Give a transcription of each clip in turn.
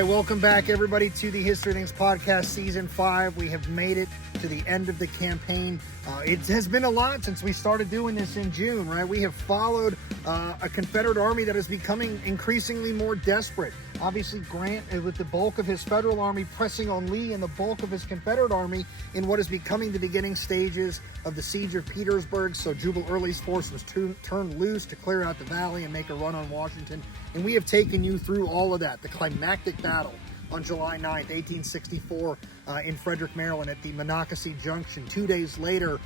right, welcome back, everybody, to the History Things Podcast Season 5. We have made it to the end of the campaign. It has been a lot since we started doing this in June, right? We have followed a Confederate army that is becoming increasingly more desperate. Obviously, Grant, with the bulk of his Federal army pressing on Lee and the bulk of his Confederate army in what is becoming the beginning stages of the siege of Petersburg. So Jubal Early's force was turned loose to clear out the valley and make a run on Washington. And we have taken you through all of that, the climactic battle on July 9th, 1864, in Frederick, Maryland, at the Monocacy Junction. 2 days later,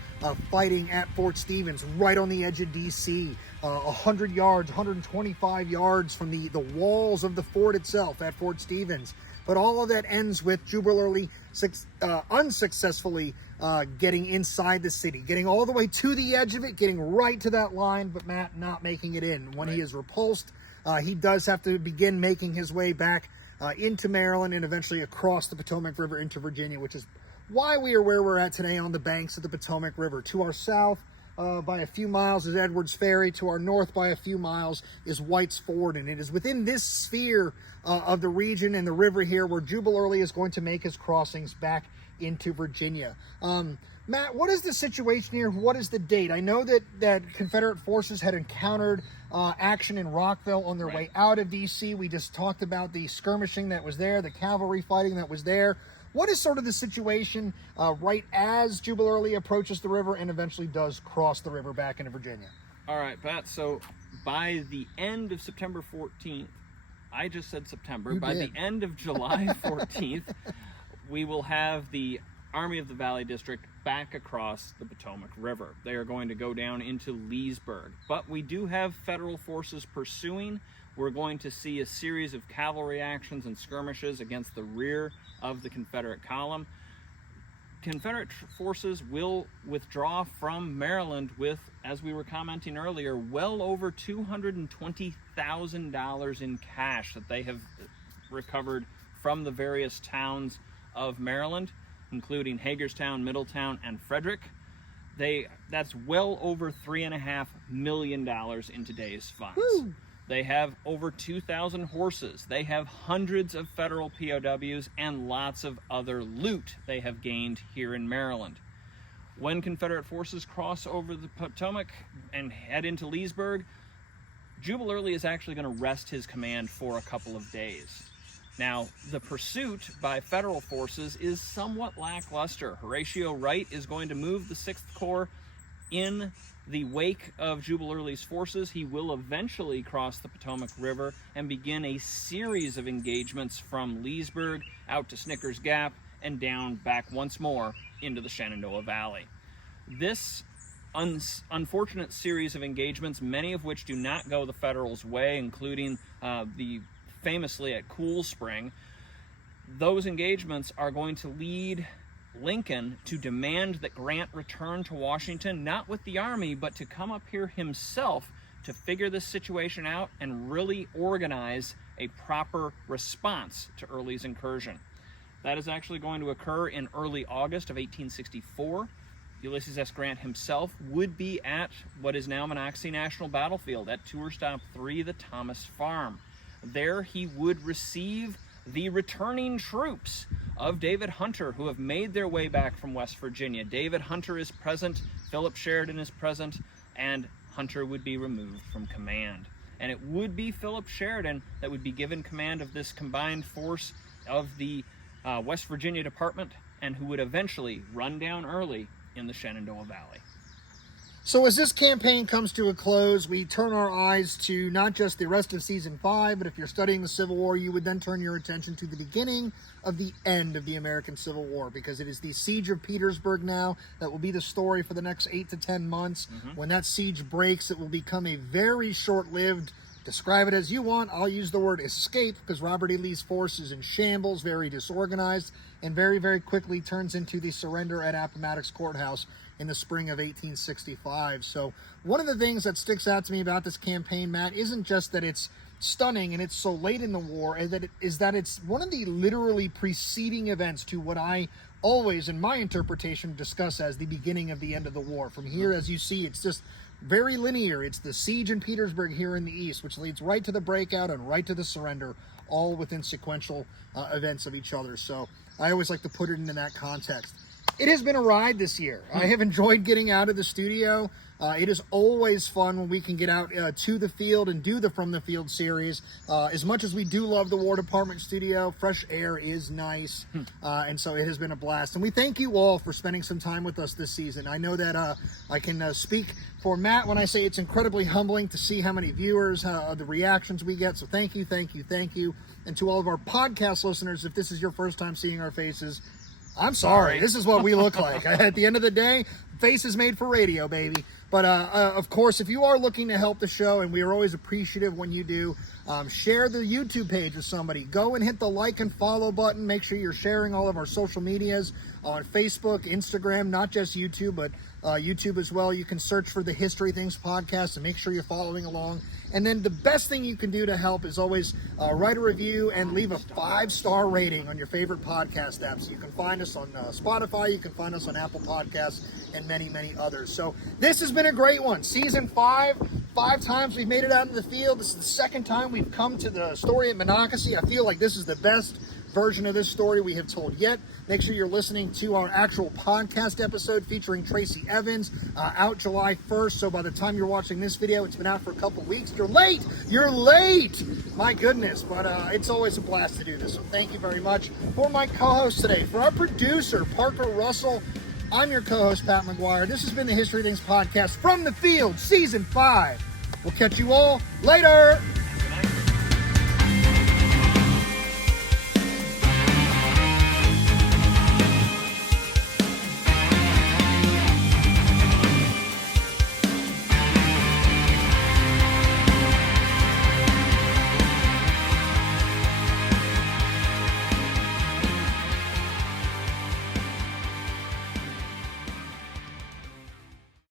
fighting at Fort Stevens, right on the edge of D.C., 100 yards, 125 yards from the walls of the fort itself at Fort Stevens. But all of that ends with Jubal Early unsuccessfully getting inside the city, getting all the way to the edge of it, getting right to that line, but Matt not making it in. When he is repulsed, he does have to begin making his way back into Maryland and eventually across the Potomac River into Virginia, which is why we are where we're at today on the banks of the Potomac River. To our south by a few miles is Edwards Ferry. To our north by a few miles is White's Ford, and it is within this sphere of the region and the river here where Jubal Early is going to make his crossings back into Virginia. Matt, what is the situation here? What is the date? I know that Confederate forces had encountered action in Rockville on their way out of D.C. We just talked about the skirmishing that was there, the cavalry fighting that was there. What is sort of the situation right as Jubal Early approaches the river and eventually does cross the river back into Virginia? All right, Pat. So by the end of September 14th, I just said September. The end of July 14th, we will have the Army of the Valley District back across the Potomac River. They are going to go down into Leesburg. But we do have federal forces pursuing. We're going to see a series of cavalry actions and skirmishes against the rear of the Confederate column. Confederate forces will withdraw from Maryland with, as we were commenting earlier, well over $220,000 in cash that they have recovered from the various towns of Maryland, including Hagerstown, Middletown, and Frederick. That's well over $3.5 million in today's funds. Woo! They have over 2,000 horses. They have hundreds of federal POWs and lots of other loot they have gained here in Maryland. When Confederate forces cross over the Potomac and head into Leesburg, Jubal Early is actually going to rest his command for a couple of days. Now, the pursuit by federal forces is somewhat lackluster. Horatio Wright is going to move the 6th Corps in the wake of Jubal Early's forces. He will eventually cross the Potomac River and begin a series of engagements from Leesburg out to Snickers Gap and down back once more into the Shenandoah Valley. This unfortunate series of engagements, many of which do not go the Federals' way, including the famously at Cool Spring, those engagements are going to lead Lincoln to demand that Grant return to Washington, not with the army, but to come up here himself to figure this situation out and really organize a proper response to Early's incursion. That is actually going to occur in early August of 1864. Ulysses S. Grant himself would be at what is now Monocacy National Battlefield at Tour Stop 3, the Thomas Farm. There he would receive the returning troops of David Hunter, who have made their way back from West Virginia. David Hunter is present, Philip Sheridan is present, and Hunter would be removed from command. And it would be Philip Sheridan that would be given command of this combined force of the West Virginia Department, and who would eventually run down Early in the Shenandoah Valley. So as this campaign comes to a close, we turn our eyes to not just the rest of Season 5, but if you're studying the Civil War, you would then turn your attention to the beginning of the end of the American Civil War, because it is the siege of Petersburg now that will be the story for the next 8 to 10 months. When that siege breaks, it will become a very short-lived, describe it as you want, I'll use the word escape, because Robert E. Lee's force is in shambles, very disorganized, and very, very quickly turns into the surrender at Appomattox Courthouse in the spring of 1865. So one of the things that sticks out to me about this campaign, Matt, isn't just that it's stunning and it's so late in the war, is that it's one of the literally preceding events to what I always, in my interpretation, discuss as the beginning of the end of the war. From here, as you see, it's just very linear. It's the siege in Petersburg here in the east, which leads right to the breakout and right to the surrender, all within sequential events of each other. So I always like to put it into that context. It has been a ride this year. I have enjoyed getting out of the studio. It is always fun when we can get out to the field and do the From the Field series. As much as we do love the War Department studio, fresh air is nice. And so it has been a blast. And we thank you all for spending some time with us this season. I know that I can speak for Matt when I say it's incredibly humbling to see how many viewers, the reactions we get. So thank you, thank you, thank you. And to all of our podcast listeners, if this is your first time seeing our faces, I'm sorry. This is what we look like. At the end of the day, face is made for radio, baby. But of course, if you are looking to help the show, and we are always appreciative when you do, share the YouTube page with somebody. Go and hit the like and follow button. Make sure you're sharing all of our social medias on Facebook, Instagram, not just YouTube, but YouTube as well. You can search for the History Things podcast and make sure you're following along. And then the best thing you can do to help is always write a review and leave a 5-star rating on your favorite podcast apps. You can find us on Spotify, you can find us on Apple Podcasts, and many, many others. So this has been a great one. Season 5, 5 times we've made it out into the field. This is the second time we've come to the story at Monocacy. I feel like this is the best version of this story we have told yet. Make sure you're listening to our actual podcast episode featuring Tracy Evans, out July 1st. So by the time you're watching this video, it's been out for a couple weeks. You're late. You're late. My goodness. But it's always a blast to do this. So thank you very much. For my co-host today, for our producer, Parker Russell, I'm your co-host, Pat McGuire. This has been the History Things podcast from the field, season 5. We'll catch you all later.